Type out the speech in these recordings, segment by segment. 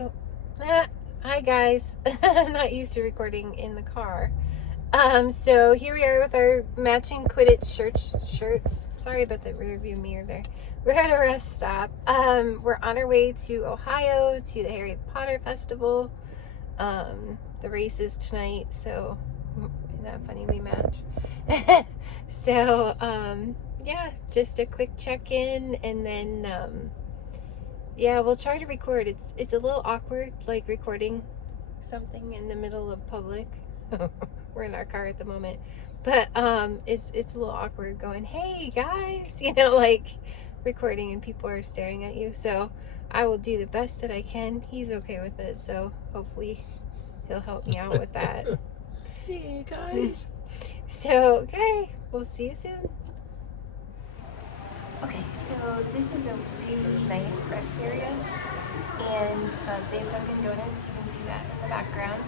Oh, hi guys. I'm not used to recording in the car. So here we are with our matching Quidditch shirts. Sorry about the rear view mirror there. We're at a rest stop. We're on our way to Ohio to the Harry Potter Festival. The race is tonight, so isn't that funny we match? So, yeah, just a quick check-in, and then yeah, we'll try to record. It's a little awkward, like recording something in the middle of public. We're in our car at the moment, but it's a little awkward going, hey guys, like recording and people are staring at you. So I will do the best that I can. He's okay with it, so hopefully he'll help me out with that. Hey guys. So okay, we'll see you soon. Okay, so this is a really nice rest area, and they have Dunkin' Donuts. You can see that in the background.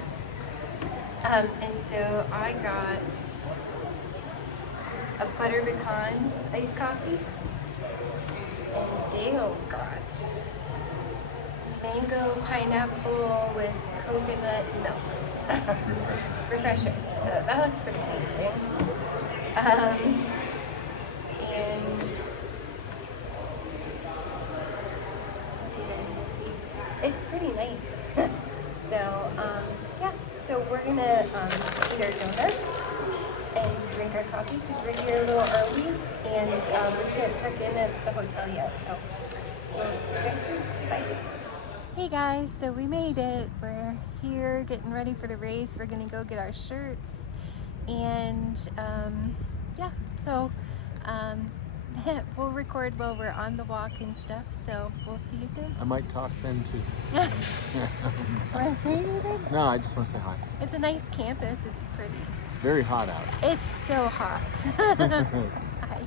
And so I got a butter pecan iced coffee, and Dale got mango pineapple with coconut milk. Refresher. So that looks pretty amazing. And you guys can see it's pretty nice. So yeah, so we're gonna eat our donuts and drink our coffee because we're here a little early, and we can't check in at the hotel yet, so we'll see you guys soon. Bye. Hey guys, so we made it. We're here getting ready for the race. We're gonna go get our shirts, and yeah, so we'll record while we're on the walk and stuff, so we'll see you soon. I might talk then too. Want to say anything? No, I just want to say hi. It's a nice campus. It's pretty. It's very hot out. It's so hot. Hi.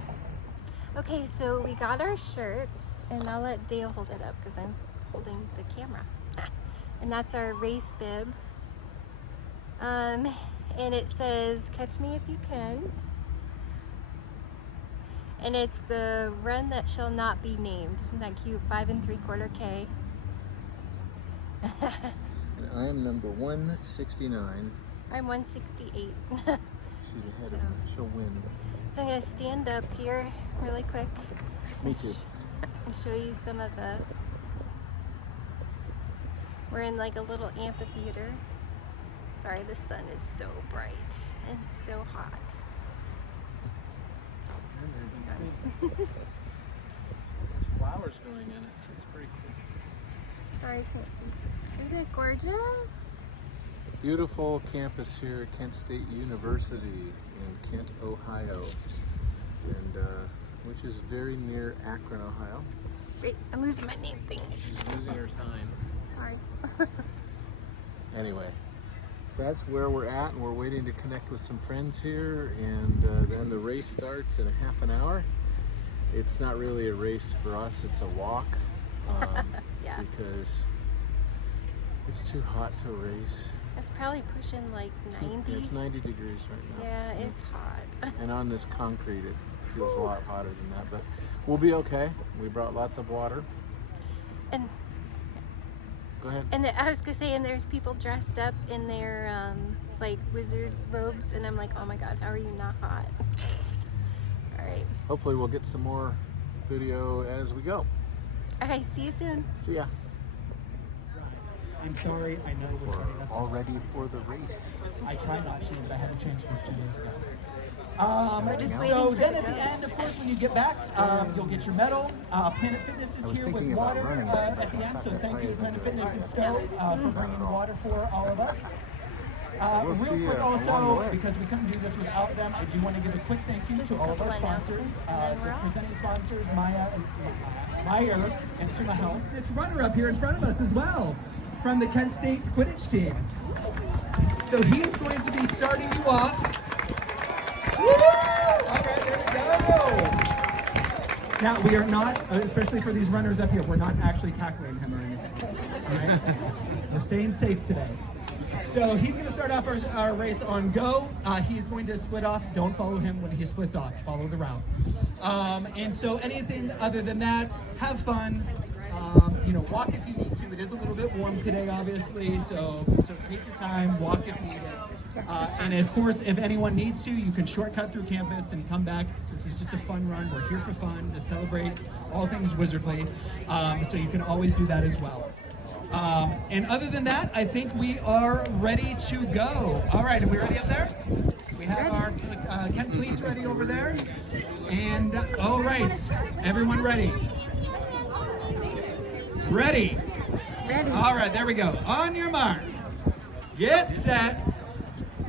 Okay, so we got our shirts, and I'll let Dale hold it up because I'm holding the camera. And that's our race bib. And it says, "Catch me if you can." And it's the run that shall not be named. Isn't that cute? 5 3/4 K. And I am number 169. I'm 168. She's ahead of me. She'll win. So I'm gonna stand up here really quick. Me too. And show you some of the. We're in like a little amphitheater. Sorry, the sun is so bright and so hot. There's flowers growing in it. It's pretty cool. Sorry, I can't see. Isn't it gorgeous? Beautiful campus here at Kent State University in Kent, Ohio, and which is very near Akron, Ohio. Wait, I'm losing my name thing. She's losing her sign. Sorry. Anyway, so that's where we're at, and we're waiting to connect with some friends here, and then the race starts in a half an hour. It's not really a race for us, it's a walk, Yeah. because it's too hot to race. It's probably pushing like 90. It's 90 degrees right now. Yeah, it's hot. And on this concrete, it feels a lot hotter than that, but we'll be okay. We brought lots of water. And Go ahead. And I was gonna say, and there's people dressed up in their like wizard robes, and I'm like, oh my god, how are you not hot? All right. Hopefully we'll get some more video as we go. Okay, see you soon. See ya. I'm sorry, I know we're starting up. All ready for the race. I tried not to, but I had to change this 2 days ago. We're just waiting So for then the at the go. end, of course, when you get back, you'll get your medal. Planet Fitness I is was here with thinking about water running, at the end, so thank you to Planet Fitness and Stowe for bringing water for all of us. we'll see Real you quick along the also, way. because we couldn't do this without them, I do want to give a quick thank you Just to a all of our couple sponsors, announcements, and then we're the off. presenting sponsors, Meyer and Suma Health. It's runner up here in front of us as well, from the Kent State Quidditch team. So he's going to be starting you off. Woo! All right, there we go. Now, we are not, especially for these runners up here, we're not actually tackling him or anything. All right? We're staying safe today. So he's going to start off our race on go. He's going to split off. Don't follow him when he splits off. Follow the route. And so anything other than that, have fun. walk if you need to. It is a little bit warm today, obviously, so take your time, walk if needed. And of course, if anyone needs to, you can shortcut through campus and come back. This is just a fun run. We're here for fun to celebrate all things Wizardly. So you can always do that as well. And other than that, I think we are ready to go. All right, are we ready up there? We have our Kent Police ready over there. And all right, everyone ready? Ready? Ready. All right, there we go. On your mark, get set,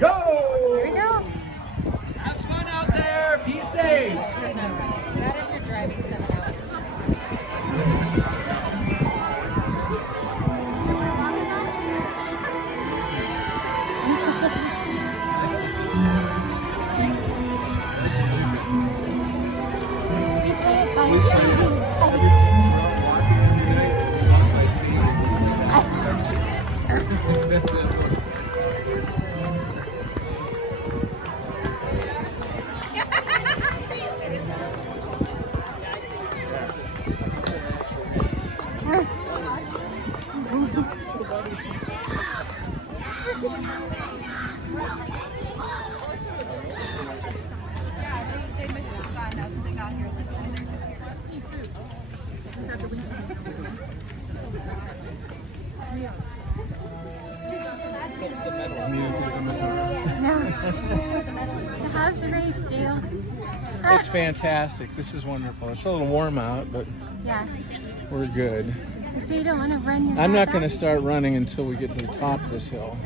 go! Here we go. Have fun out there. Be safe. Not if you're driving 7 hours. So how's the race, Dale? It's fantastic. This is wonderful. It's a little warm out, but Yeah. we're good. So you don't want to run your I'm hat not going to back? start running until we get to the top of this hill.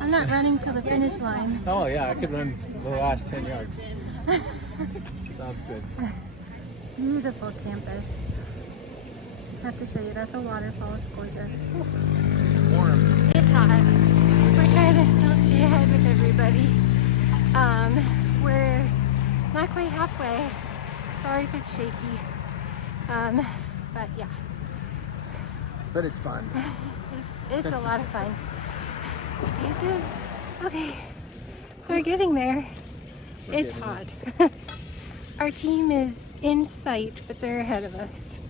I'm not running till the finish line. Oh yeah, I could run the last 10 yards. Sounds good. Beautiful campus. Just have to show you, that's a waterfall. It's gorgeous. It's warm. It's hot. We're trying to still stay ahead with everybody. We're not quite halfway. Sorry if it's shaky. But yeah, But it's fun. it's a lot of fun. See you soon. Okay, so we're getting there. It's hot. Our team is in sight, but they're ahead of us.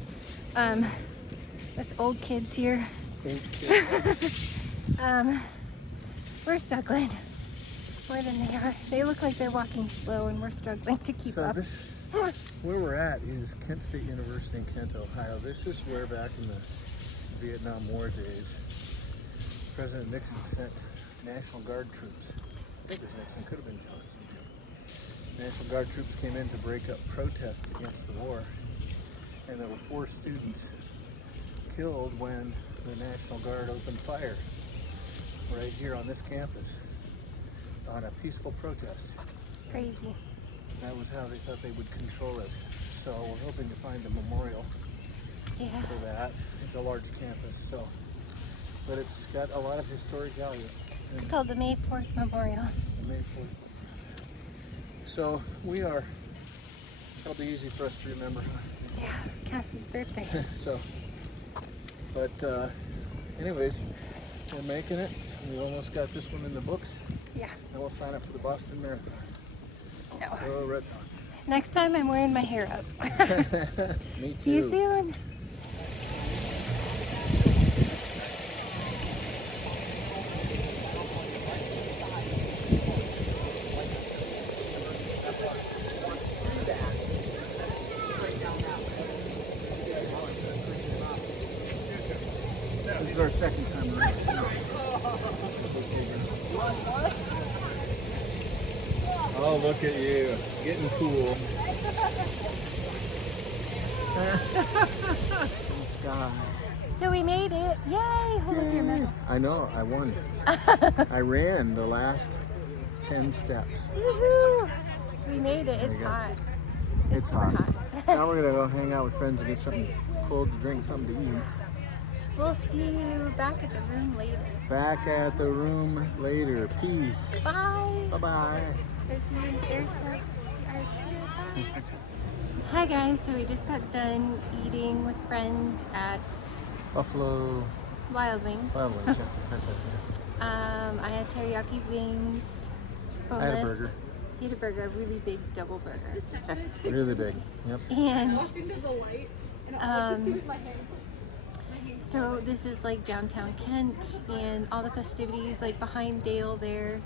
Us old kids here. Old kids. We're struggling more than they are. They look like they're walking slow, and we're struggling to keep So up. where we're at is Kent State University in Kent, Ohio. This is where back in the Vietnam War days, President Nixon sent National Guard troops. I think it was Nixon, could have been Johnson. National Guard troops came in to break up protests against the war. And there were 4 students killed when the National Guard opened fire right here on this campus on a peaceful protest. Crazy. That was how they thought they would control it. So we're hoping to find a memorial Yeah. for that. It's a large campus, so, but it's got a lot of historic value. It's called the May 4th Memorial. And May 4th. So we are, it'll be easy for us to remember. Yeah, Cassie's birthday. So, but anyways, we're making it. We almost got this one in the books. Yeah. And we'll sign up for the Boston Marathon. No. Go Red Sox. Next time I'm wearing my hair up. Me too. See you soon. This is our second time around. Oh, look at you, getting cool. It's in the sky. So we made it. Yay! Hold up your medal. I know, I won. I ran the last 10 steps. Woohoo! We made it. There It's you go. hot. It's super hot. So now we're gonna go hang out with friends and get something cold to drink, something to eat. We'll see you back at the room later. Back at the room later. Peace. Bye. Bye-bye. There's the arch here. Bye. Hi guys. So we just got done eating with friends at Buffalo Wild Wings. Wild Wings, yeah. That's it, yeah. I had teriyaki wings. I had a boneless. burger. You had a burger, a really big double burger. Really big. Yep. And So this is like downtown Kent, and all the festivities like behind Dale there.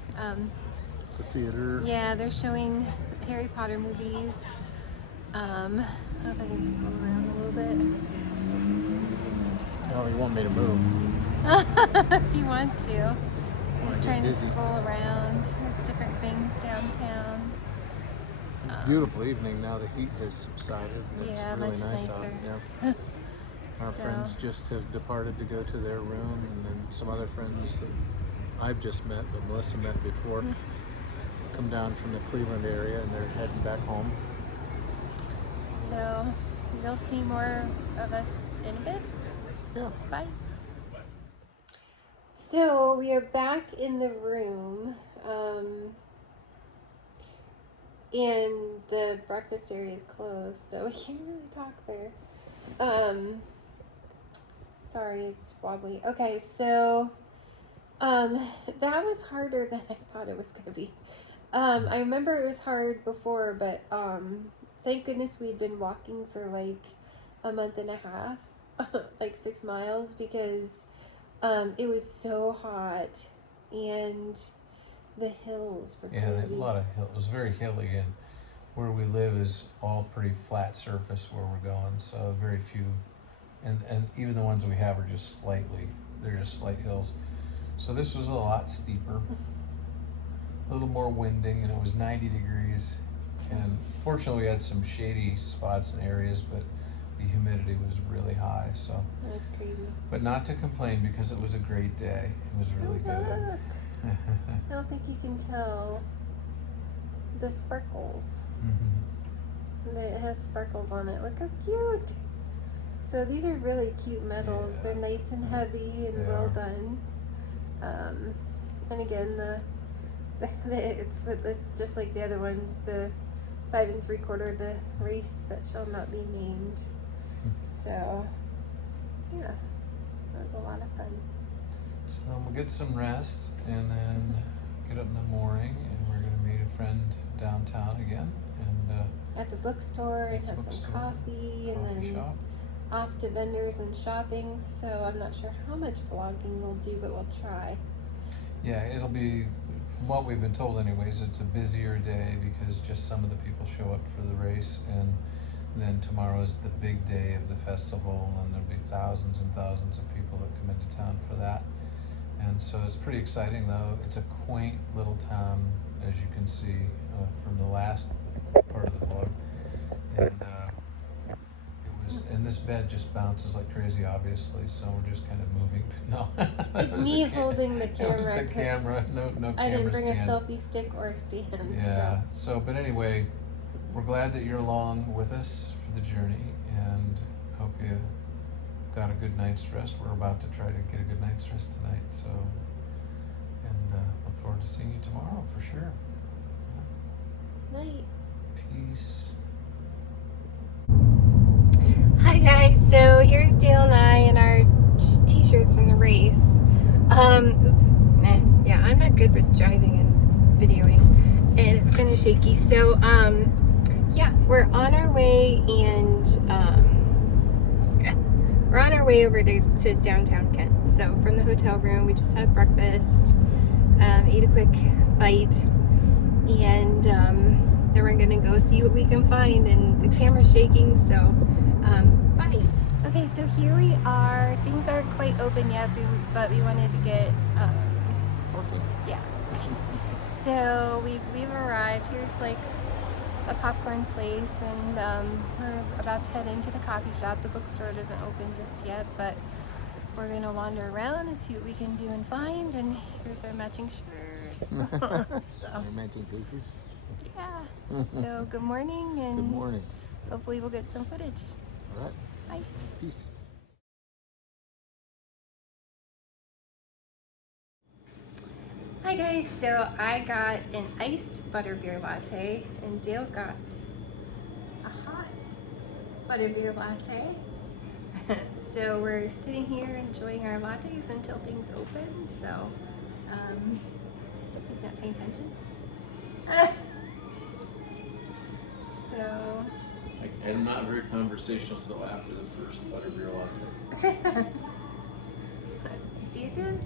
The theater. Yeah, they're showing Harry Potter movies. I don't know if I can scroll around a little bit. Oh, you want me to move? If you want to. I'm just trying to busy. scroll around. There's different things downtown. Beautiful evening. Now the heat has subsided. And it's Yeah, really much nice out. nicer. Yeah. Our So- friends just have departed to go to their room, and then some other friends that I've just met, but Melissa met before, come down from the Cleveland area, and they're heading back home. So you'll see more of us in a bit. Yeah. Bye. So we are back in the room, and the breakfast area is closed, so we can't really talk there. Sorry, it's wobbly. Okay, so that was harder than I thought it was gonna be. I remember it was hard before, but thank goodness we'd been walking for like a month and a half, like 6 miles, because it was so hot and the hills were crazy. Yeah, there's a lot of hill. It was very hilly, and where we live is all pretty flat surface where we're going. So very few, and even the ones we have are just they're just slight hills. So this was a lot steeper, a little more winding, and it was 90 degrees. And fortunately, we had some shady spots and areas, but the humidity was really high. So That was crazy. but not to complain because it was a great day. It was really good. Look. I don't think you can tell the sparkles. It has sparkles on it. Look how cute. So these are really cute medals. Yeah. They're nice and heavy and They well are. done. And again, it's just like the other ones. The 5 3/4, the race that shall not be named. So yeah, that was a lot of fun. So then we'll get some rest and then get up in the morning, and we're going to meet a friend downtown again, and At the bookstore and have some Bookstore, coffee, and coffee then shop. off to vendors and shopping. So I'm not sure how much vlogging we'll do, but we'll try. Yeah, it'll be, from what we've been told anyways, it's a busier day because just some of the people show up for the race, and then tomorrow is the big day of the festival, and there'll be thousands and thousands of people that come into town for that. And so it's pretty exciting, though. It's a quaint little town, as you can see from the last part of the vlog. And and this bed just bounces like crazy, obviously. So we're just kind of moving. No, that It's was me the holding the That was camera. the 'cause camera. No camera I didn't bring stand. a selfie stick or a stand. Yeah. So, but anyway, we're glad that you're along with us for the journey, and hope you got a good night's rest. We're about to try to get a good night's rest tonight. So, and look forward to seeing you tomorrow for sure. Night. Peace. Hi guys, so here's Dale and I in our t-shirts from the race. Yeah, I'm not good with driving and videoing, and it's kind of shaky. So, yeah, we're on our way, and we're on our way over to downtown Kent. So from the hotel room, we just had breakfast, ate a quick bite, and then we're gonna go see what we can find. And the camera's shaking, so bye. Okay, so here we are. Things aren't quite open yet, but we wanted to get yeah. So we've arrived. Here's like a popcorn place, and we're about to head into the coffee shop. The bookstore doesn't open just yet, but we're gonna wander around and see what we can do and find. And here's our matching shirts. So Matching faces. yeah. So good morning, and Good morning. hopefully we'll get some footage. All right. Bye. Peace. Hi guys, so I got an iced butterbeer latte, and Dale got a hot butterbeer latte. So we're sitting here enjoying our lattes until things open. So he's not paying attention. So I'm not very conversational till after the first butterbeer latte. soon?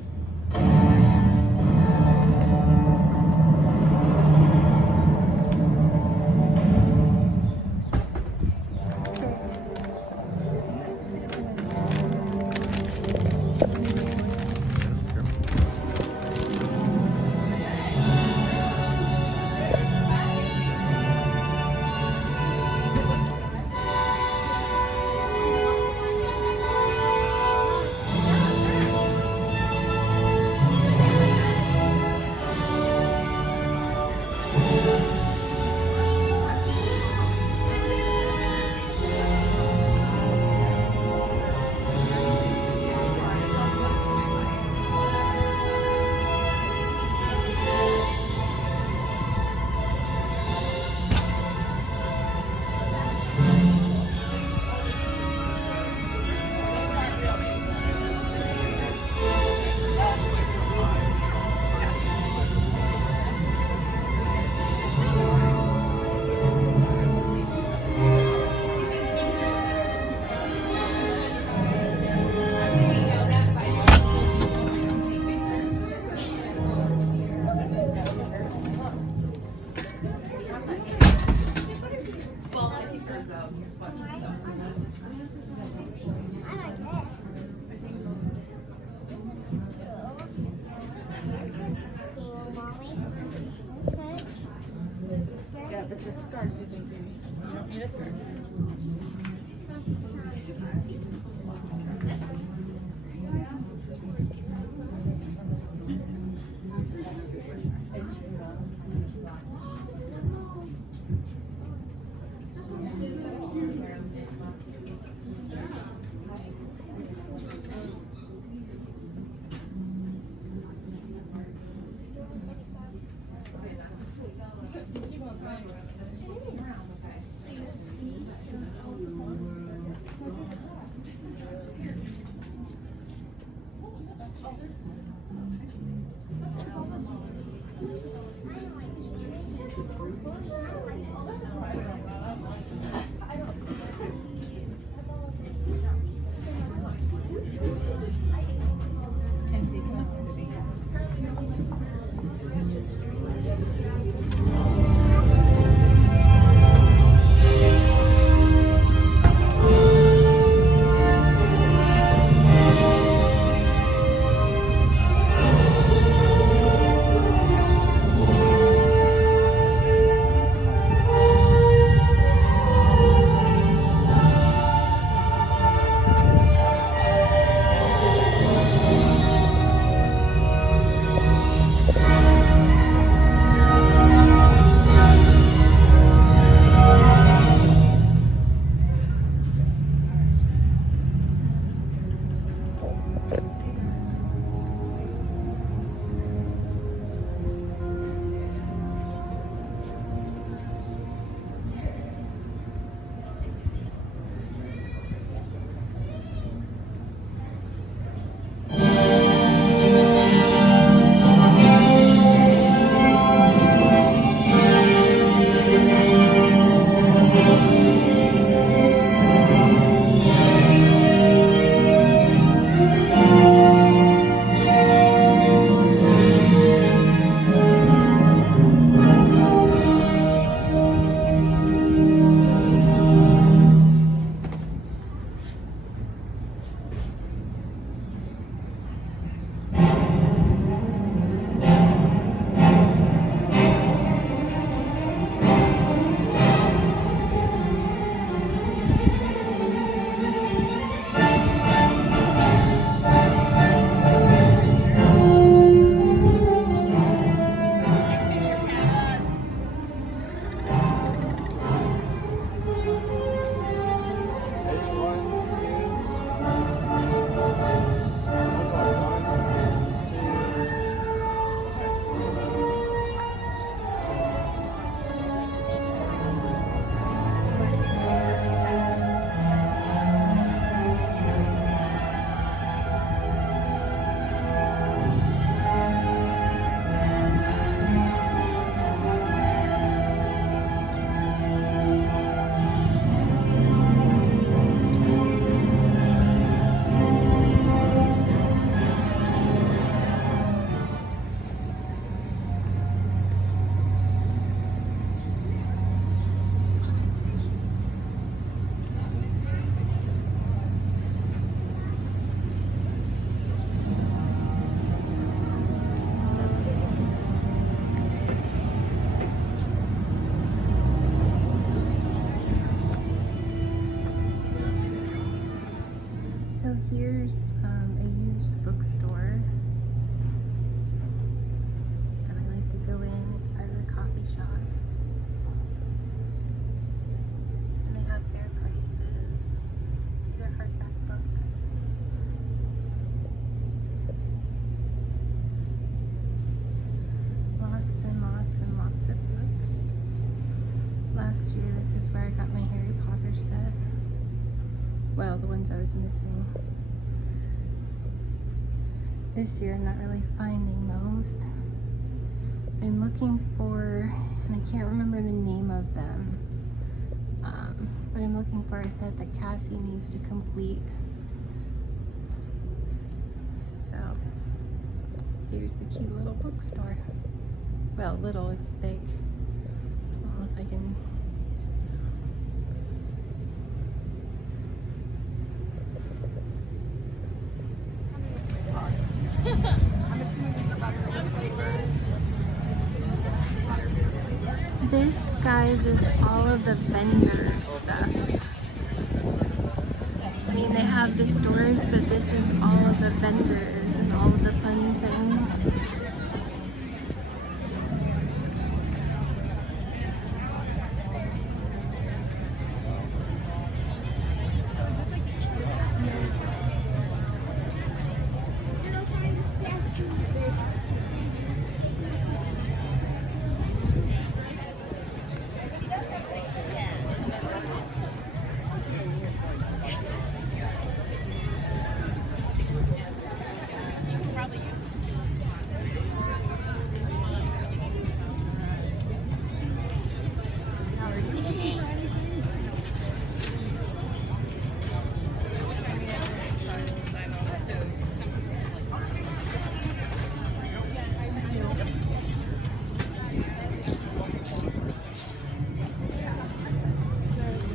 It's a scarf, I think, baby. You don't need a scarf. is a used bookstore that I like to go in. It's part of the coffee shop. And they have their prices. These are hardback books. Lots and lots and lots of books. Last year, this is where I got my Harry Potter set. Well, the ones I was missing. This year, I'm not really finding those. I'm looking for, and I can't remember the name of them, but I'm looking for a set that Cassie needs to complete. So, here's the cute little bookstore. Well, little, it's big. I don't know if I can. This, guys, is all of the vendor stuff. I mean, they have the stores, but this is all of the vendors and all of the fun things.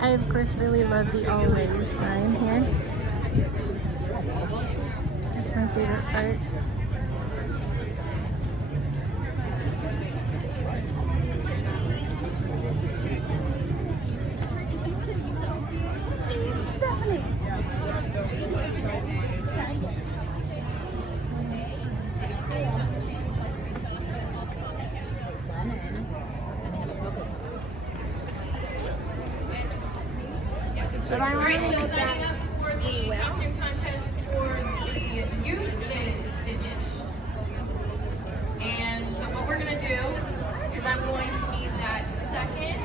I, of course, really love the always sign here. That's my favorite part. Alright, so signing up for the costume contest for the youth is finished. And so what we're going to do is I'm going to need that second.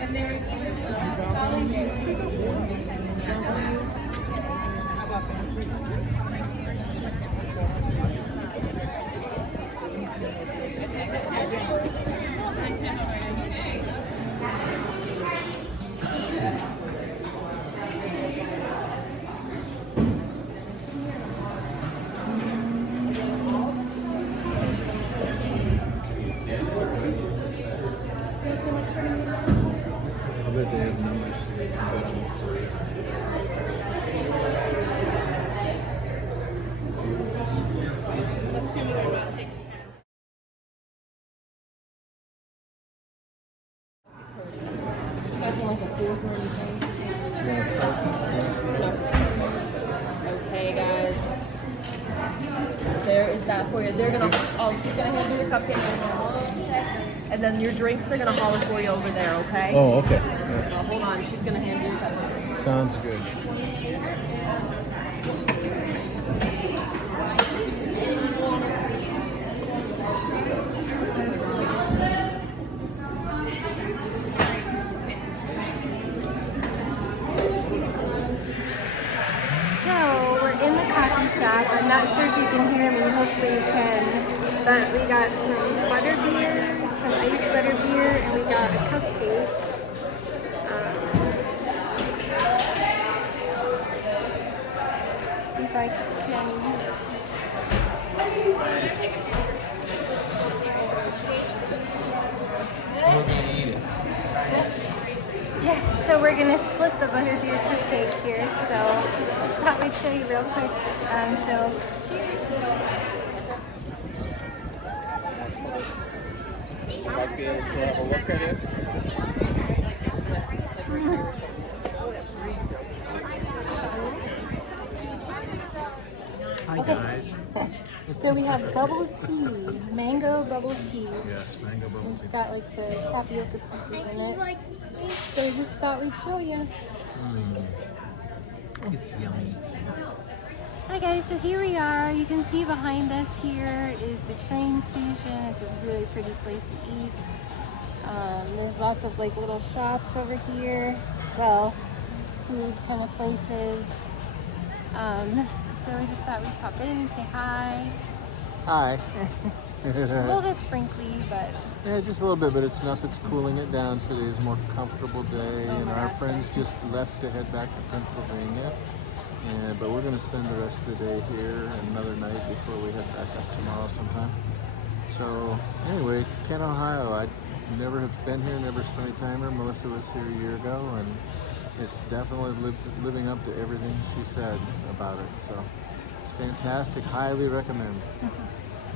And there is I bet they have numbers so they can bet on Assuming they're not taking Okay, guys. There is that for you. They're gonna, she's gonna hand you the cupcake, and then your drinks they're gonna haul it for you over there. Okay. Oh, okay. Yeah. Hold on, she's gonna hand you the cupcake. Sounds good. So, we're in the coffee shop. I'm not sure if you can hear me. Hopefully you can. But we got some butter beer, some iced butter beer, and we got a cupcake. my Jenny. We're gonna eat it. Yeah, so we're gonna split the butterbeer cupcake here. So just thought we'd show you real quick. So cheers. Might be able to have a look at it. Hi guys. So we have bubble tea, mango bubble tea. Yes, mango bubble It's tea. got like the tapioca pieces in it. So we just thought we'd show you. It's yummy. Hi guys, so here we are. You can see behind us here is the train station. It's a really pretty place to eat. There's lots of like little shops over here. Well, food kind of places. So we just thought we'd pop in and say hi. Hi. A little bit sprinkly, but Yeah, just a little bit, but it's enough. It's cooling it down. Today's a more comfortable day, Oh and my our gosh. friends just left to head back to Pennsylvania. But we're going to spend the rest of the day here and another night before we head back up tomorrow sometime. So anyway, Kent, Ohio. I never have been here, never spent any time here. Melissa was here a year ago, and it's definitely living up to everything she said about it. So it's fantastic. Highly recommend.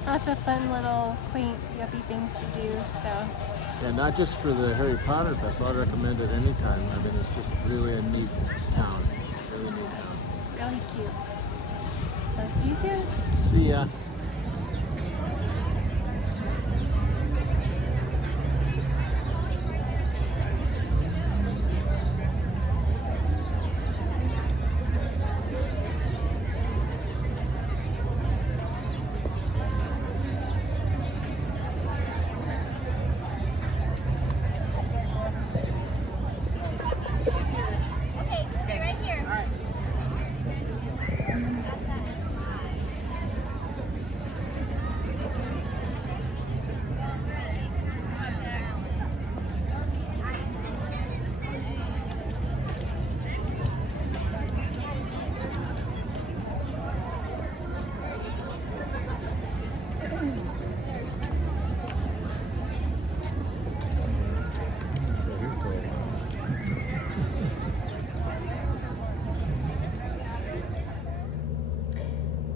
lots of fun little quaint yuppie things to do. So And not just for the Harry Potter Festival, I'd recommend it anytime. I mean, it's just really a neat town. Really neat town. really cute. So see you soon. See ya.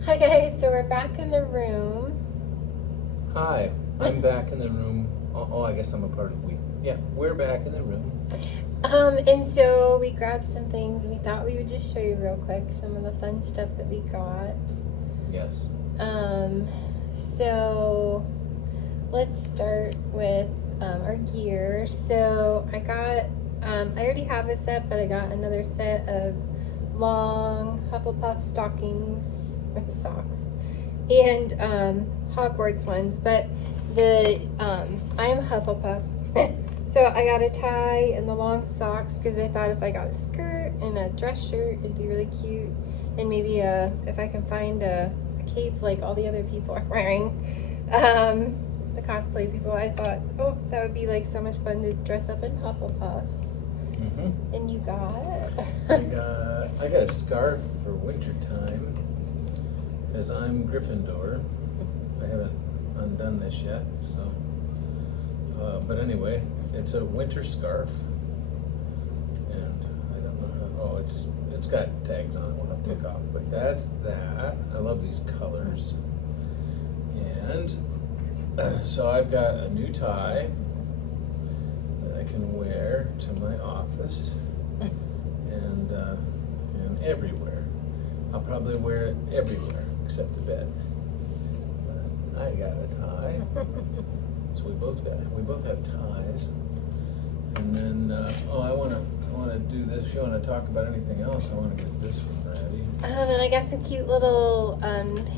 Hi guys, so we're back in the room. Hi, I'm back in the room. Oh, I guess I'm a part of we. Yeah, we're back in the room. And so we grabbed some things. We thought we would just show you real quick some of the fun stuff that we got. Yes. So let's start with our gear. So I got, I already have a set, but I got another set of long Hufflepuff stockings, socks, and Hogwarts ones. But the I'm Hufflepuff. So I got a tie and the long socks because I thought if I got a skirt and a dress shirt, it'd be really cute. And maybe if I can find a cape like all the other people are wearing, the cosplay people, I thought, oh, that would be like so much fun to dress up in Hufflepuff. Mm-hmm. And you got? I got a scarf for winter time because I'm Gryffindor. I haven't undone this yet, so. But anyway, it's a winter scarf, and I don't know how. Oh, it's got tags on it. We'll have to take off. But that's that. I love these colors, and so I've got a new tie that I can wear to my office and everywhere. I'll probably wear it everywhere except to bed. But I got a tie. So we both have ties. And then I wanna do this. If you wanna talk about anything else, I wanna get this one ready. And I got some cute little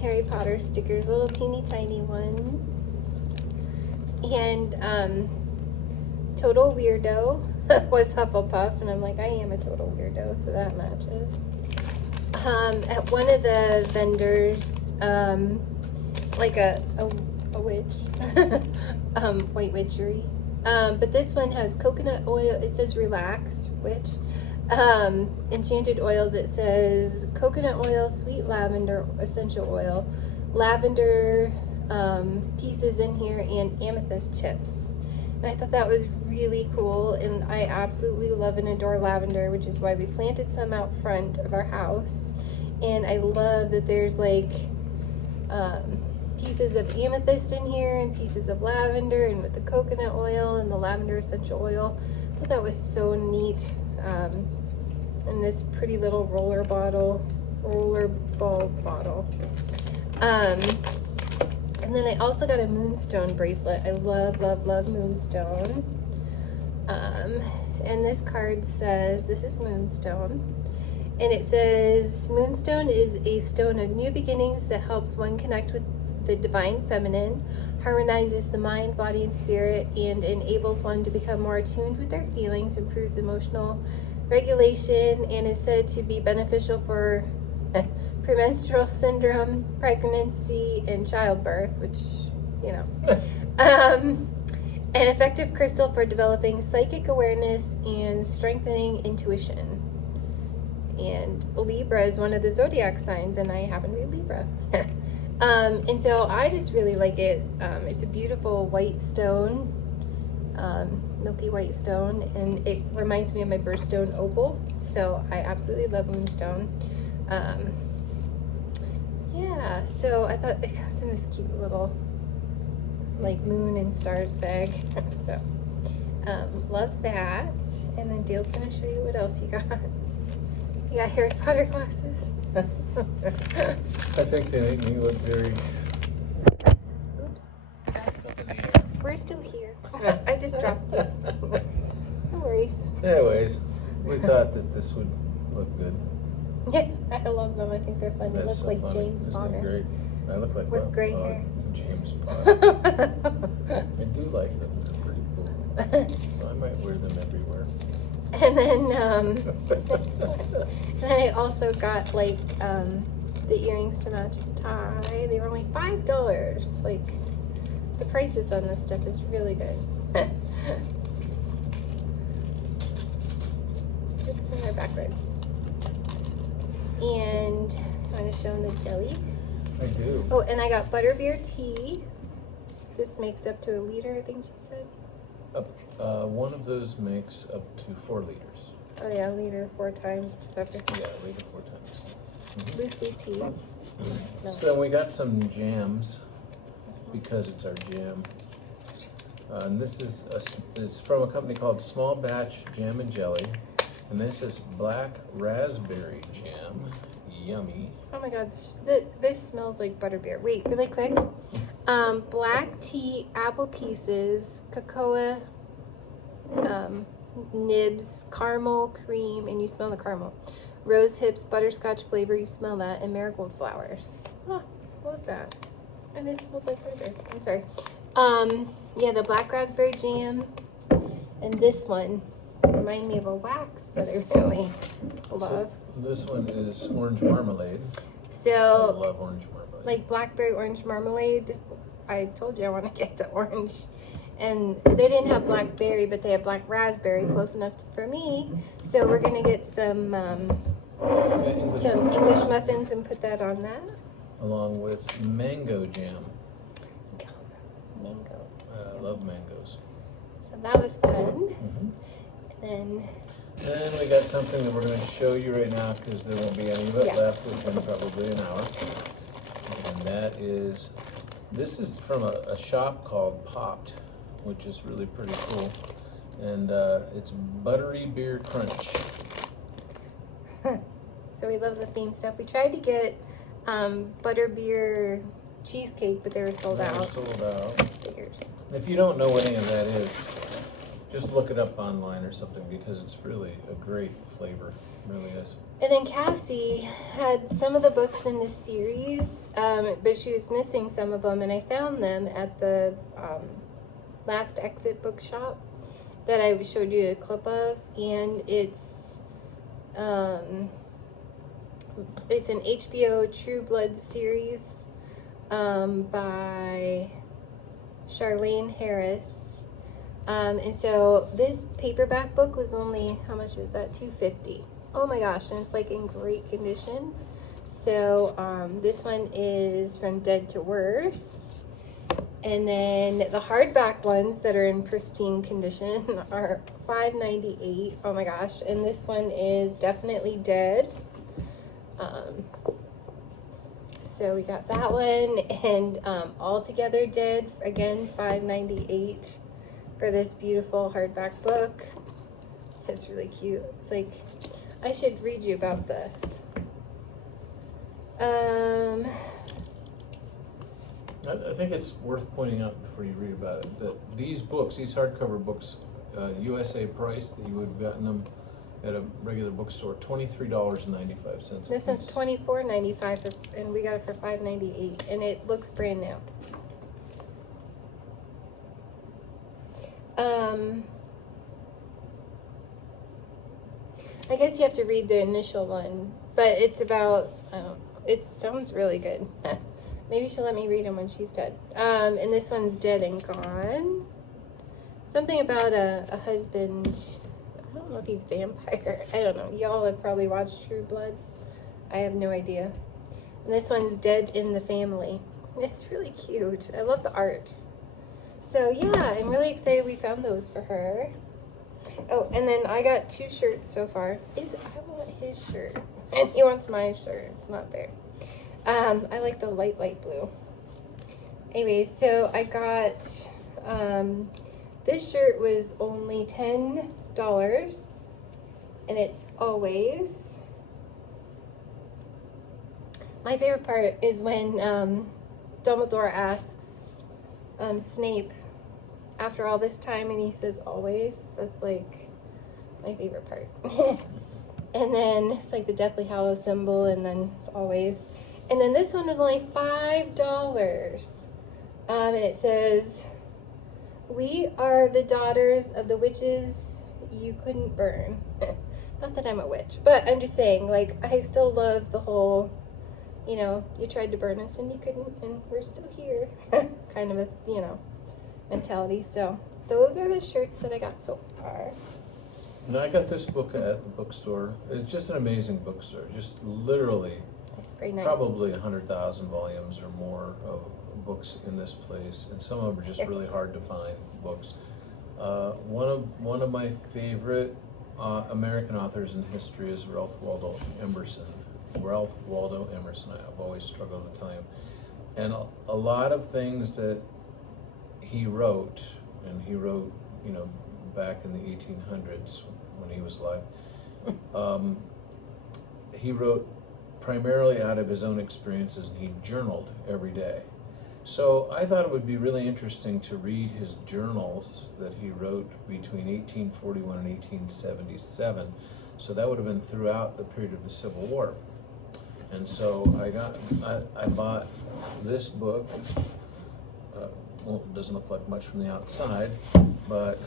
Harry Potter stickers, little teeny tiny ones. And Total Weirdo was Hufflepuff, and I'm like, I am a total weirdo, so that matches. At one of the vendors, like a witch, white witchery. But this one has coconut oil. It says relax, witch. Enchanted oils, it says coconut oil, sweet lavender, essential oil, lavender pieces in here, and amethyst chips. And I thought that was really cool, and I absolutely love and adore lavender, which is why we planted some out front of our house. And I love that there's like pieces of amethyst in here and pieces of lavender, and with the coconut oil and the lavender essential oil. I thought that was so neat. And this pretty little roller ball bottle. And then I also got a moonstone bracelet. I love, love, love moonstone. And this card says, this is moonstone. And it says, moonstone is a stone of new beginnings that helps one connect with the divine feminine, harmonizes the mind, body, and spirit, and enables one to become more attuned with their feelings, improves emotional regulation, and is said to be beneficial for premenstrual syndrome, pregnancy, and childbirth, which, you know. An effective crystal for developing psychic awareness and strengthening intuition. And Libra is one of the zodiac signs, and I happen to be Libra. And so I just really like it. It's a beautiful white stone, milky white stone, and it reminds me of my birthstone opal. So I absolutely love moonstone. Yeah, so I thought it comes in this cute little like moon and stars bag. So love that. And then Dale's gonna show you what else you got. You got Harry Potter glasses. I think they make me look very Oops. up in the air. We're still here. I just dropped it. No worries. Anyways, we thought that this would look good. Yeah, I love them. I think they're fun. They look so like funny. James Isn't it Potter. great? I look like With gray hair. James Potter. I do like them. They're pretty cool. So I might wear them everywhere. And then, and I also got like the earrings to match the tie. They were only $5. Like, the prices on this stuff is really good. Oops, and they're backwards. And I'm going to show them the jellies. I do. Oh, and I got butterbeer tea. This makes up to 1 liter, I think she said. One of those makes up to 4 liters. Oh yeah, 1 liter 4 times. Whatever. Yeah, 1 liter 4 times. Loose leaf tea. So then we got some jams because it's our jam. And this is it's from a company called Small Batch Jam and Jelly, and this is black raspberry jam. Yummy. Oh my god, this smells like butterbeer. Wait, really quick. Black tea, apple pieces, cocoa nibs, caramel cream, and you smell the caramel. Rose hips, butterscotch flavor, you smell that, and marigold flowers. Oh, I love that. And it smells like butterbeer. I'm sorry. Yeah, the black raspberry jam, and this one remind me of a wax that I really love. So this one is orange marmalade. So, I love orange marmalade. like blackberry orange marmalade. I told you I want to get the orange. And they didn't have blackberry, but they have black raspberry, close enough for me. So we're going to get some English muffins and put that on that. Along with mango jam. Mango. I love mangoes. So that was fun. Mm-hmm. And then we got something that we're going to show you right now because there won't be any of it left within probably an hour. And that is, this is from a shop called Popped, which is really pretty cool. And it's buttery beer crunch. so we love the theme stuff. We tried to get butterbeer cheesecake, but they were sold out. Sold out. Figured. If you don't know what any of that is, just look it up online or something because it's really a great flavor. It really is. And then Cassie had some of the books in the series, but she was missing some of them, and I found them at the Last Exit bookshop that I showed you a clip of, and it's an HBO True Blood series by Charlene Harris. And so this paperback book was only, how much is that? $2.50. Oh my gosh, and it's like in great condition. So this one is From Dead to Worse. And then the hardback ones that are in pristine condition are $5.98. Oh my gosh. And this one is Definitely Dead. So we got that one, and Altogether Dead, again, $5.98 for this beautiful hardback book. It's really cute. It's like, I should read you about this. I think it's worth pointing out before you read about it that these books, these hardcover books, USA price that you would have gotten them at a regular bookstore, $23.95. This one's $24.95, and we got it for $5.98, and it looks brand new. I guess you have to read the initial one, but it's about, it sounds really good. Maybe she'll let me read them when she's dead. And this one's Dead and Gone. Something about a husband, I don't know if he's vampire. I don't know. Y'all have probably watched True Blood. I have no idea. And this one's Dead in the Family. It's really cute. I love the art. So yeah, I'm really excited we found those for her. Oh, and then I got 2 shirts so far. I want his shirt, and he wants my shirt. It's not fair. I like the light blue. Anyways, so I got, this shirt was only $10, and it's Always. My favorite part is when Dumbledore asks Snape after all this time, and he says always. That's like my favorite part. And then it's like the Deathly Hallows symbol, and then always. And then this one was only $5. And it says, "We are the daughters of the witches you couldn't burn." Not that I'm a witch, but I'm just saying, like, I still love the whole, you know, you tried to burn us and you couldn't, and we're still here kind of a, you know, mentality. So those are the shirts that I got so far. And I got this book at the bookstore. It's just an amazing bookstore. Just literally, It's very nice. probably 100,000 volumes or more of books in this place, and some of them are just really hard to find books. One of my favorite American authors in history is Ralph Waldo Emerson. Ralph Waldo Emerson. I've always struggled to tell him. And a lot of things that he wrote, and he wrote, you know, back in the 1800s when he was alive, he wrote primarily out of his own experiences, and he journaled every day. So I thought it would be really interesting to read his journals that he wrote between 1841 and 1877. So that would have been throughout the period of the Civil War. And so I bought this book. Well, it doesn't look like much from the outside, but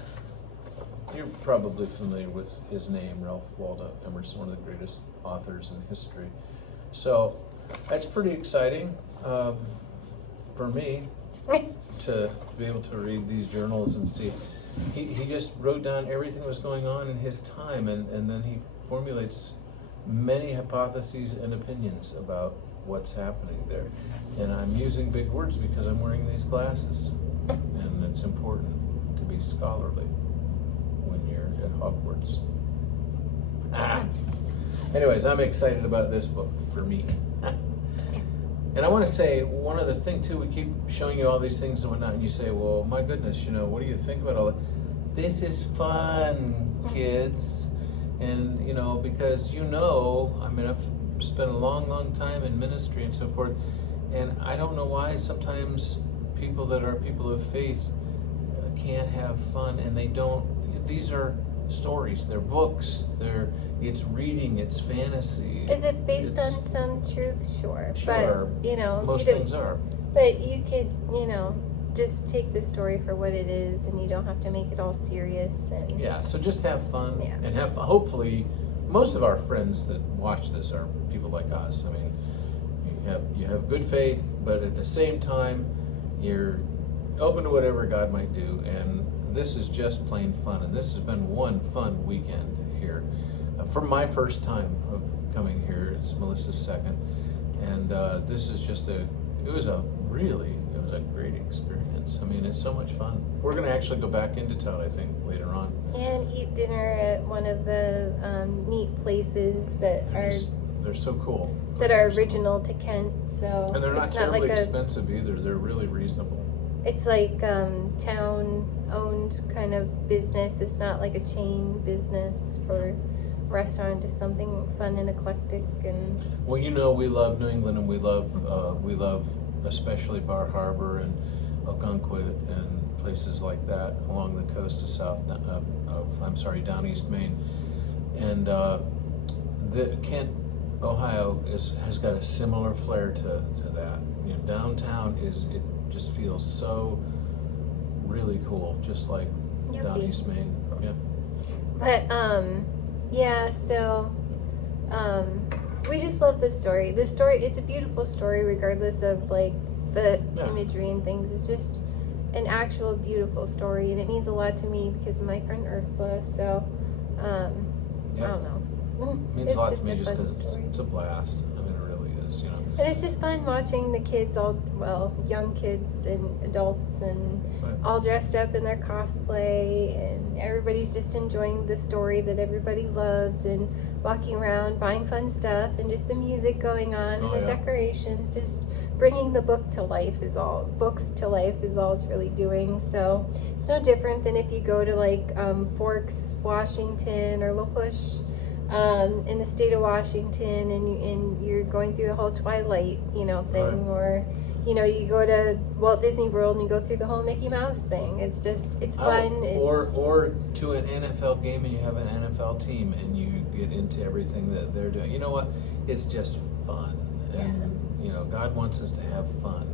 you're probably familiar with his name, Ralph Waldo Emerson, one of the greatest authors in history. So that's pretty exciting for me to be able to read these journals and see. He just wrote down everything that was going on in his time, and then he formulates many hypotheses and opinions about what's happening there. And I'm using big words because I'm wearing these glasses, and it's important to be scholarly when you're at Hogwarts. Anyways, I'm excited about this book for me. And I want to say one other thing too. We keep showing you all these things and whatnot, and you say, well, my goodness, you know, what do you think about all that? This is fun, kids. And, you know, because, you know, I mean, I've spent a long time in ministry and so forth, and I don't know why sometimes people that are people of faith can't have fun, and they don't. These are stories, they're books, it's reading, it's fantasy. Is it based on some truth? Sure. Sure. But, you know, most things are. But you could, you know, just take the story for what it is, and you don't have to make it all serious. And yeah, so just have fun. Yeah. And have fun. Hopefully, most of our friends that watch this are people like us. I mean, you have good faith, but at the same time, you're open to whatever God might do, and this is just plain fun, and this has been one fun weekend here. For my first time of coming here, it's Melissa's second, and this is just it was a great experience. I mean, it's so much fun. We're gonna actually go back into town, I think, later on. And eat dinner at one of the neat places that They're so cool. that are original to Kent. So And they're not it's terribly like expensive either. They're really reasonable. It's like town-owned kind of business. It's not like a chain business for restaurant. Just something fun and eclectic. And Well, you know, we love New England, and we love especially Bar Harbor and Algonquin and places like that along the coast of down East Maine. And the Kent, Ohio has got a similar flair to that. You know, downtown it just feels so really cool, just like down Yuppie. East Maine. Yeah. But yeah, so we just love this story. This story, it's a beautiful story regardless of like the imagery and things. It's just an actual beautiful story, and it means a lot to me because of my friend Ursula. So I don't know. It means It's a lot just to me a just fun because story. it's a blast. I mean, it really is, you know. And it's just fun watching the kids young kids and adults and Right. all dressed up in their cosplay, and everybody's just enjoying the story that everybody loves and walking around buying fun stuff and just the music going on and the decorations, just bringing the books to life is all it's really doing. So it's no different than if you go to like Forks, Washington, or La Push in the state of Washington, and you're going through the whole Twilight, thing, Right. or you go to Walt Disney World and you go through the whole Mickey Mouse thing. It's fun. Or to an NFL game and you have an NFL team and you get into everything that they're doing. You know what? It's just fun, and God wants us to have fun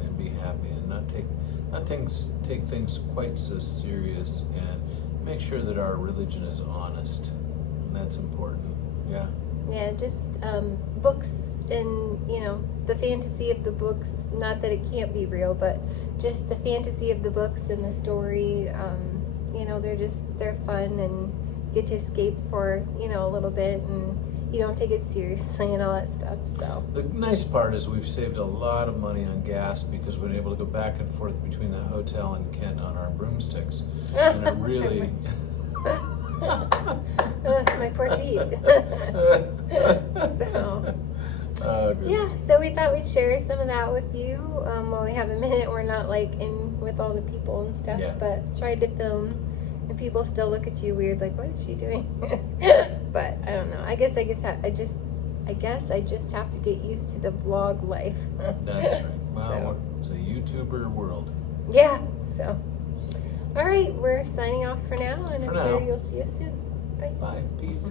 and be happy and not take things quite so serious, and make sure that our religion is honest. And that's important. Yeah. Just books and the fantasy of the books, not that it can't be real, but just the fantasy of the books and the story. They're fun, and you get to escape for a little bit, and you don't take it seriously and all that stuff. So The nice part is we've saved a lot of money on gas because we've been able to go back and forth between the hotel and Kent on our broomsticks. And it really my poor feet. So yeah. so we thought we'd share some of that with you while we have a minute. We're not like in with all the people and stuff, Yeah. but tried to film, and people still look at you weird, like, what is she doing? But I don't know. I guess I just have to get used to the vlog life. That's right. Well, So, it's a YouTuber world. yeah. So, all right, we're signing off for now, and For I'm sure now. you'll see us soon. Bye. Bye. Peace.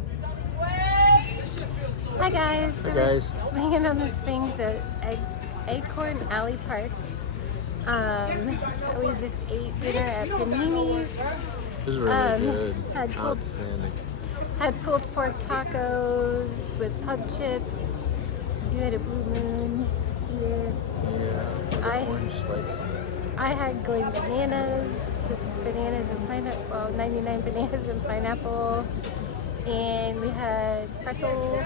Hi guys. So Hi, we're guys. swinging on the swings at Acorn Alley Park. We just ate dinner at Panini's. This is really good. Had Outstanding. pulled pork tacos with pub chips. You had a Blue Moon here. Yeah. Orange slice. I had going bananas with bananas and pineapple. Well, 99 bananas and pineapple. And we had pretzel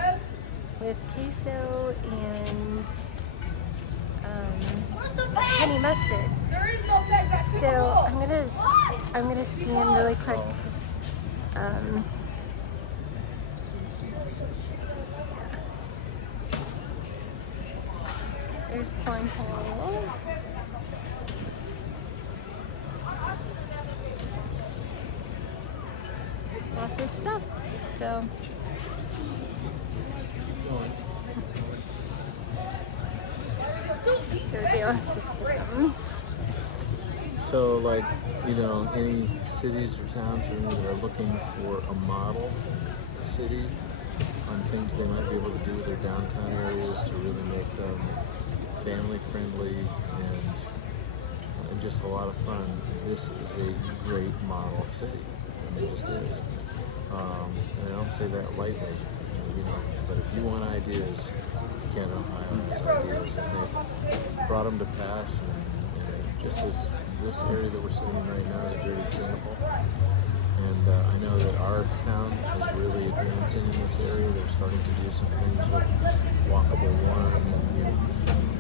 with queso and honey mustard. So I'm gonna scan really quick. There's cornhole. There's lots of stuff. So. So Dale wants to say something. So, like, any cities or towns or anything that are looking for a model city on things they might be able to do with their downtown areas to really make them family friendly and just a lot of fun, this is a great model city. I mean, it just is. And I don't say that lightly, but if you want ideas, Kent, Ohio has ideas, and they've brought them to pass, and just as this area that we're sitting in right now is a great example. And I know that our town is really advancing in this area. They're starting to do some things with walkable one, and you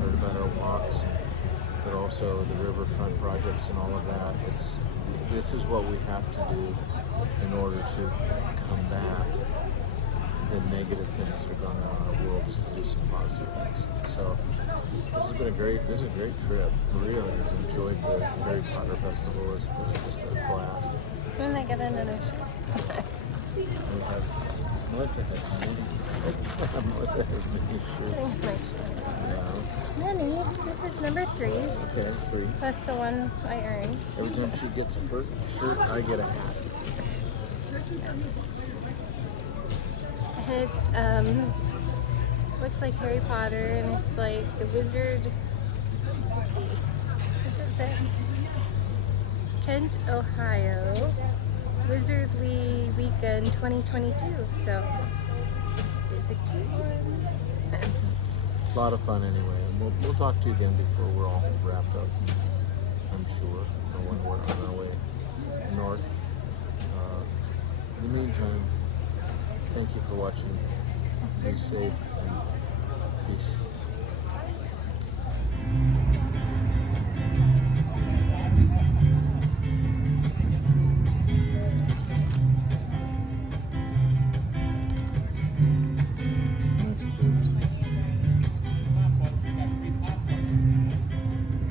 heard about our walks, but also the riverfront projects and all of that. This is what we have to do in order to combat the negative things that are going on in our world, is to do some positive things. So this is a great trip. Really enjoyed the Harry Potter Festival. It's been just a blast. And I get another shot. We have Melissa has many Melissa has many shirts. Minnie, this is number 3. Okay, 3. Plus the one I earned. Every time she gets a shirt, I get a hat. It's looks like Harry Potter, and it's like the wizard. Let's see. What's it say? Kent, Ohio, Wizardly Weekend 2022. So it's a cute one. A lot of fun anyway. And we'll talk to you again before we're all wrapped up. I'm sure. When we're on our way north. In the meantime, thank you for watching. Be safe and peace.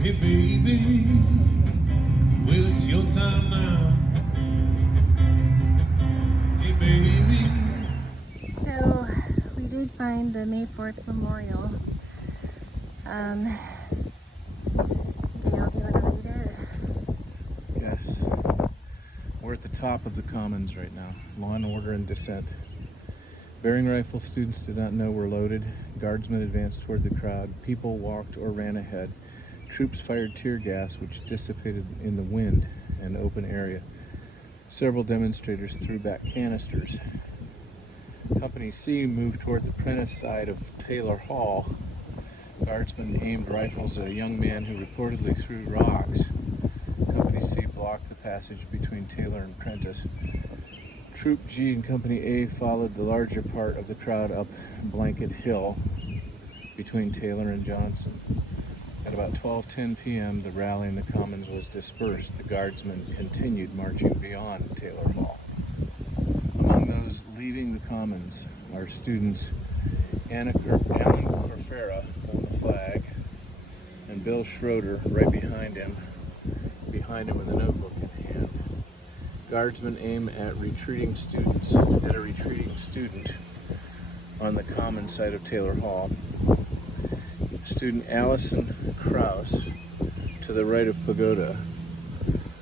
Hey baby, well it's your time now. Hey baby. So we did find the May 4th memorial. Dale, do you want to read it? Yes. We're at the top of the Commons right now. Law and order and dissent. Bearing rifle students did not know were loaded. Guardsmen advanced toward the crowd. People walked or ran ahead. Troops fired tear gas, which dissipated in the wind and open area. Several demonstrators threw back canisters. Company C moved toward the Prentice side of Taylor Hall. Guardsmen aimed rifles at a young man who reportedly threw rocks. Company C blocked the passage between Taylor and Prentice. Troop G and Company A followed the larger part of the crowd up Blanket Hill between Taylor and Johnson. At about 12:10 p.m., the rally in the Commons was dispersed. The Guardsmen continued marching beyond Taylor Hall. Among those leaving the Commons are students Alan Corfera on the flag, and Bill Schroeder right behind him with a notebook in hand. Guardsmen aim at a retreating student on the common side of Taylor Hall. Student Allison Krause, to the right of Pagoda,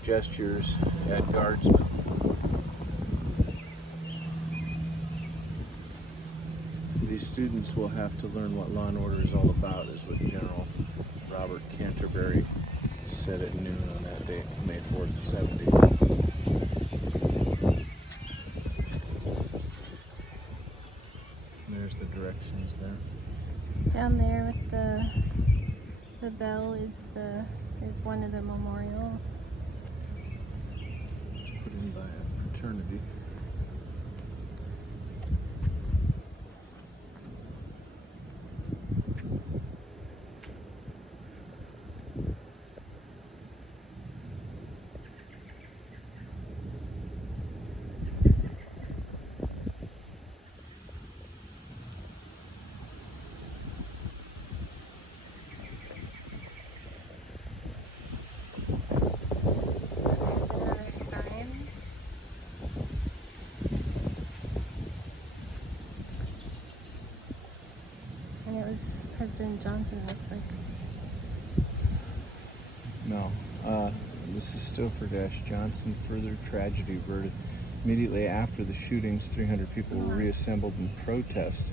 gestures at Guardsmen. These students will have to learn what law and order is all about, is what General Robert Canterbury said at noon on that day, May 4th, 70. There's the directions there. Down there with the bell is one of the memorials. It's put in by a fraternity. There's another sign. And it was President Johnson, looks like. No. This is Stouffer Johnson. Further tragedy averted. Immediately after the shootings, 300 people were reassembled in protest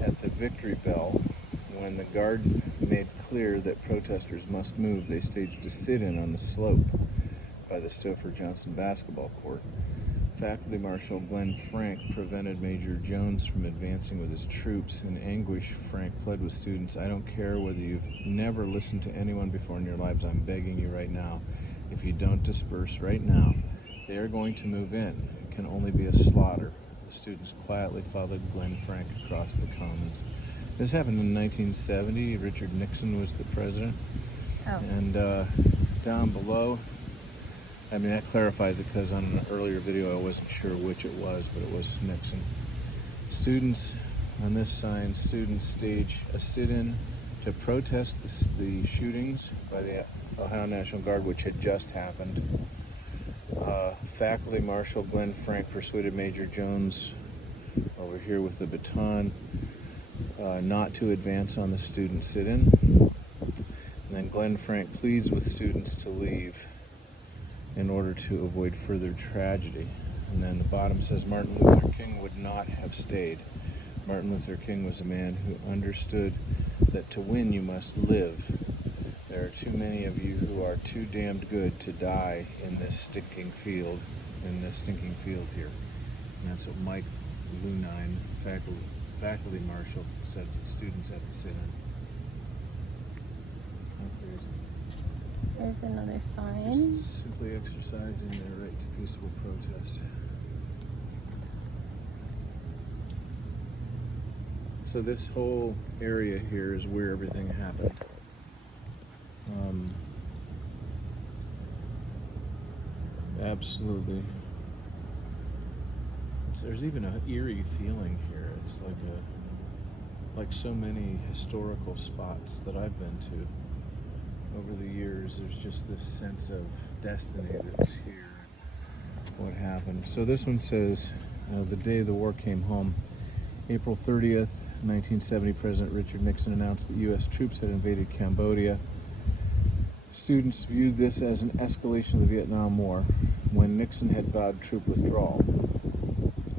at the Victory Bell. When the guard made clear that protesters must move, they staged a sit-in on the slope by the Stouffer Johnson basketball court. Faculty Marshal Glenn Frank prevented Major Jones from advancing with his troops. In anguish, Frank pled with students, "I don't care whether you've never listened to anyone before in your lives, I'm begging you right now. If you don't disperse right now, they are going to move in. It can only be a slaughter." The students quietly followed Glenn Frank across the commons. This happened in 1970. Richard Nixon was the president. Oh. And down below, I mean, that clarifies it because on an earlier video I wasn't sure which it was, but it was Nixon. Students, on this sign, students stage a sit-in to protest the shootings by the Ohio National Guard, which had just happened. Faculty Marshal Glenn Frank persuaded Major Jones, over here with the baton, not to advance on the student sit-in. And then Glenn Frank pleads with students to leave in order to avoid further tragedy. And then the bottom says Martin Luther King would not have stayed. Martin Luther King was a man who understood that to win you must live. There are too many of you who are too damned good to die in this stinking field here. And that's what Mike Lunine, faculty marshal, said to the students at the sit-in. There's another sign. Just simply exercising their right to peaceful protest. So this whole area here is where everything happened. Absolutely. There's even an eerie feeling here. It's like so many historical spots that I've been to over the years. There's just this sense of destiny that's here. What happened? So this one says, the day the war came home, April 30th, 1970, President Richard Nixon announced that U.S. troops had invaded Cambodia. Students viewed this as an escalation of the Vietnam War when Nixon had vowed troop withdrawal.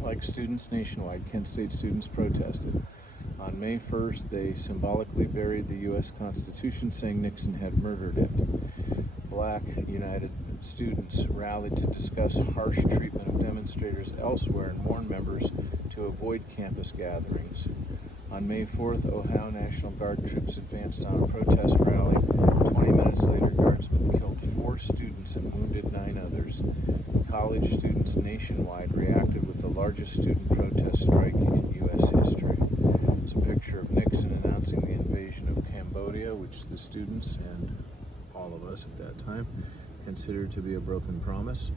Like students nationwide, Kent State students protested. On May 1st, they symbolically buried the U.S. Constitution, saying Nixon had murdered it. Black United students rallied to discuss harsh treatment of demonstrators elsewhere and warn members to avoid campus gatherings. On May 4th, Ohio National Guard troops advanced on a protest rally. 20 minutes later, guardsmen killed 4 students and wounded 9 others. College students nationwide reacted with the largest student protest strike in U.S. history. It's a picture of Nixon announcing the invasion of Cambodia, which the students and all of us at that time considered to be a broken promise.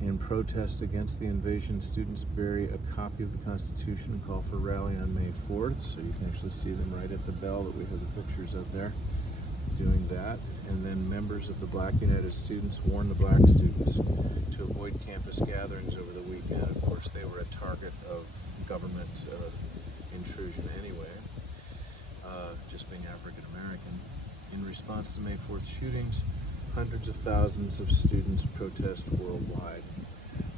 In protest against the invasion, students bury a copy of the Constitution and call for a rally on May 4th, so you can actually see them right at the bell that we have the pictures of there doing that. And then members of the Black United Students warned the black students to avoid campus gatherings over the weekend. Of course, they were a target of government intrusion anyway, just being African American. In response to May 4th shootings, hundreds of thousands of students protest worldwide.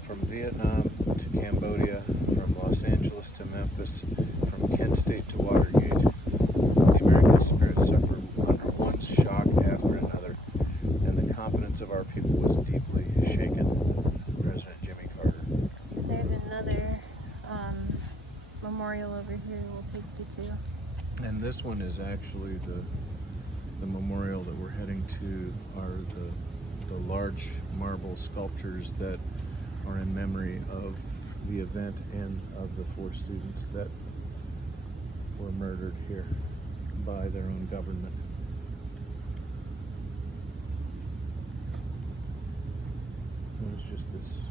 From Vietnam to Cambodia, from Los Angeles to Memphis, from Kent State to Watergate, the American spirit suffered under one shock after another, and the confidence of our people was deeply shaken. President Jimmy Carter. There's another memorial over here we'll take you to. And this one is actually the memorial that we're heading to are the large marble sculptures that are in memory of the event and of the 4 students that were murdered here by their own government. It was just this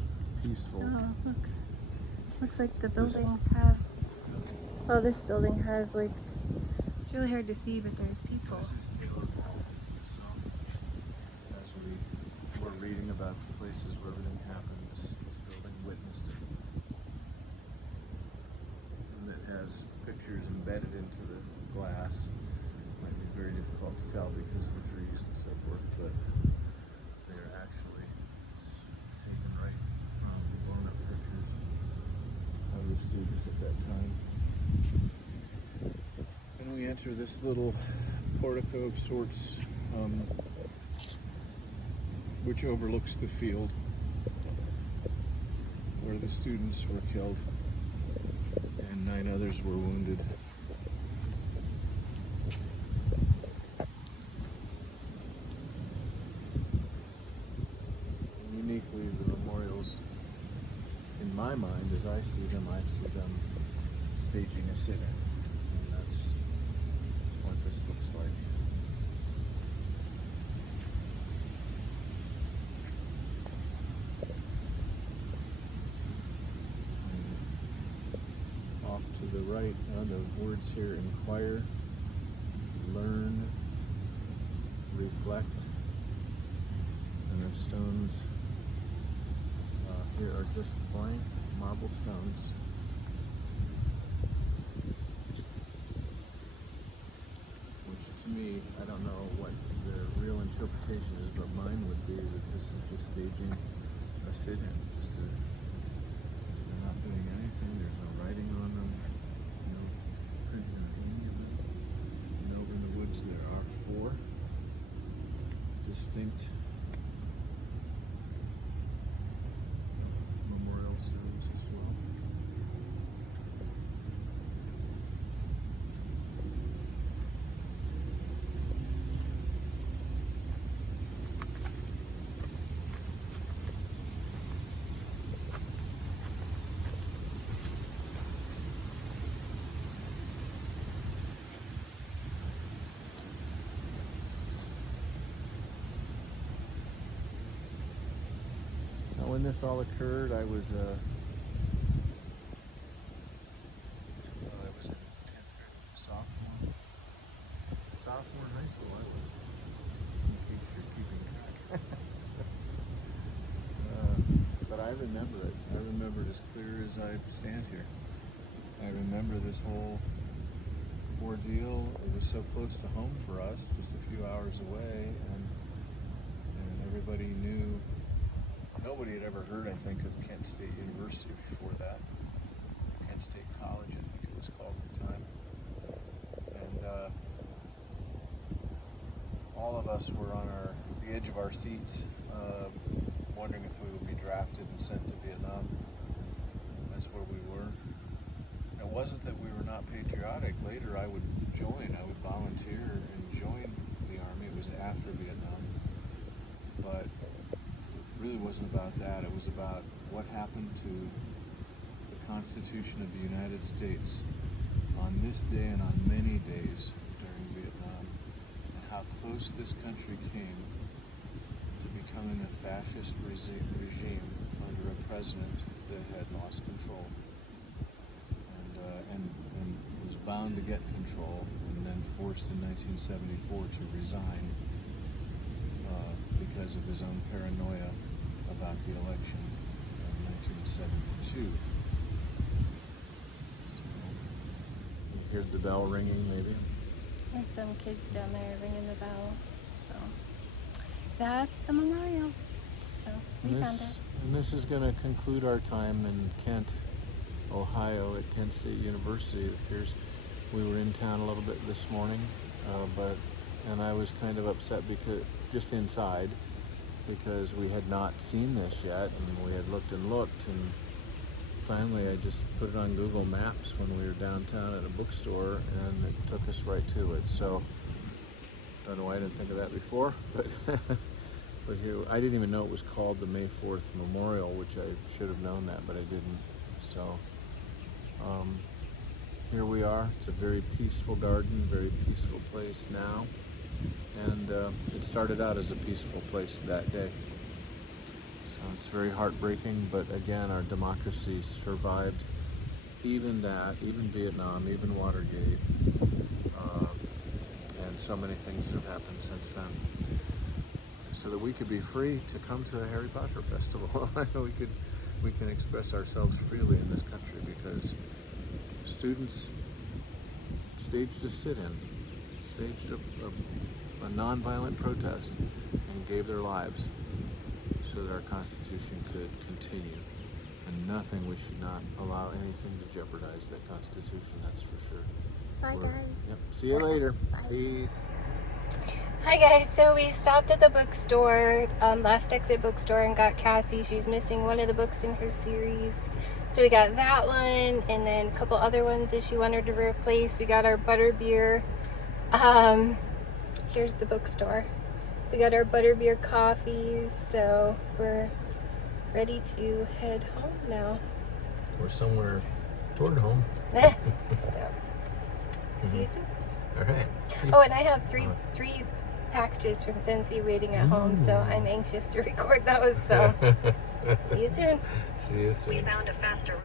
peaceful. Oh, look. Looks like the buildings have. Well, this building has like. It's really hard to see, but there's people. This is Taylor Hall. So, as we were reading about the places where everything happened, this building witnessed it. And it has pictures embedded into the glass. Might be very difficult to tell because of the trees and so forth, but they're actually taken right from the blown up pictures of the students at that time. And we enter this little portico of sorts, which overlooks the field. where the students were killed and 9 others were wounded. Uniquely, the memorials, in my mind, as I see them staging a sit-in. And that's what this looks like. And off to the right, the words here: inquire, learn, reflect, and the stones here are just blank marble stones. Which to me, I don't know what the real interpretation is, but mine would be that this is just staging a sit-in. They're not doing anything, there's no writing on them, no printing on any of them. And over in the woods there are 4 distinct memorial stones as well. When this all occurred, I was in 10th grade, sophomore in high school. In case you're keeping track. But I remember it. I remember it as clear as I stand here. I remember this whole ordeal. It was so close to home for us, just a few hours away, and everybody knew. Nobody had ever heard, I think, of Kent State University before that. Kent State College, I think it was called at the time. And all of us were on the edge of our seats, wondering if we would be drafted and sent to Vietnam. That's where we were. It wasn't that we were not patriotic. Later I would volunteer and join the Army. It was after Vietnam. But really wasn't about that. It was about what happened to the Constitution of the United States on this day and on many days during Vietnam, and how close this country came to becoming a fascist regime under a president that had lost control and was bound to get control, and then forced in 1974 to resign because of his own paranoia about the election in 1972. So, you heard the bell ringing, maybe? There's some kids down there ringing the bell. So that's the memorial. So we found it. And this is going to conclude our time in Kent, Ohio, at Kent State University. It appears we were in town a little bit this morning, and I was kind of upset because just inside, because we had not seen this yet, and we had looked, and finally I just put it on Google Maps when we were downtown at a bookstore, and it took us right to it. So don't know why I didn't think of that before, but but here, I didn't even know it was called the May 4th Memorial, which I should have known that, but I didn't. So here we are. It's a very peaceful garden, very peaceful place now. And it started out as a peaceful place that day. So it's very heartbreaking, but again, our democracy survived even that, even Vietnam, even Watergate, and so many things that have happened since then. So that we could be free to come to a Harry Potter festival. we can express ourselves freely in this country because students staged a sit-in, staged a nonviolent protest, and gave their lives so that our Constitution could continue. And nothing, we should not allow anything to jeopardize that Constitution, that's for sure. Bye, guys. Yep. See you later. Bye. Peace. Hi guys, so we stopped at the bookstore, Last Exit Bookstore, and got Cassie. She's missing one of the books in her series. So we got that one, and then a couple other ones that she wanted to replace. We got our butterbeer. Here's the bookstore. We got our butterbeer coffees, so we're ready to head home now. We're somewhere toward home. So, see you soon. All right. Oh, and I have three packages from Scentsy waiting at home, so I'm anxious to record those. So, see you soon. See you soon. We found a faster